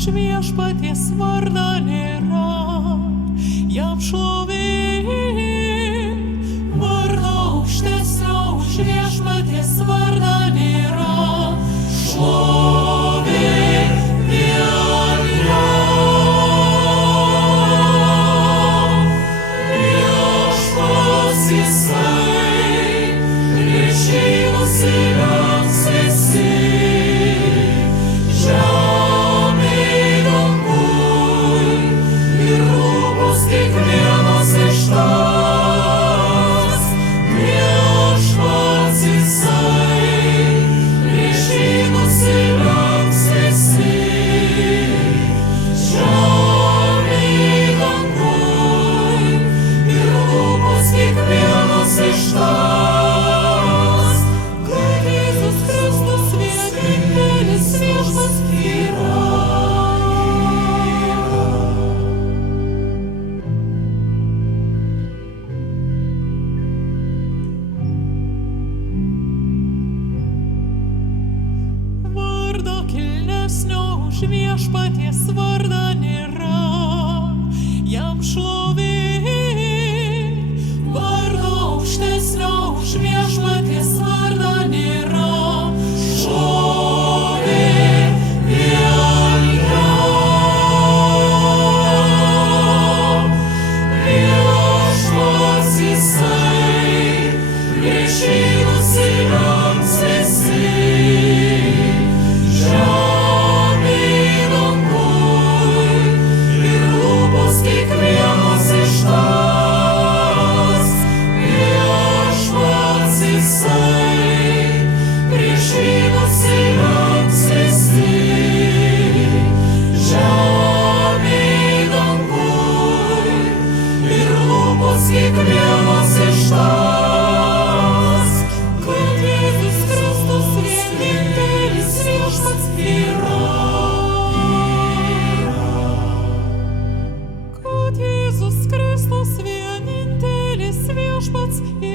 už viešpaties vardą nėra, jam šlovė. Vardo aukštesnio už viešpaties vardą nėra, šlovė vien jam. Viešpats jisai, prieš jį nusilenks visi, žemėj danguj ir lūpos kiekvienas ištars. Viešpats jisai, prieš jį nusilenks visi, žemėj danguj ir lūpos kiekvienas ištars, kad Jėzus Kristus vienintelis viešpats yra. Vardo kilnesnio už viešpaties vardą nėra, jam šlovė. Vardo aukštesnio už viešpaties vardą nėra, šlovė vien jam. Viešpats jisai, prieš jį nusilenks visi, žemėj danguj ir lūpos kiekvienas ištars. Viešpats jisai, prieš jį nusilenks visi, žemėj danguj ir lūpos kiekvienas ištars, kad Jėzus Kristus vienintelis viešpats yra. Kad Jėzus Kristus vienintelis viešpats yra.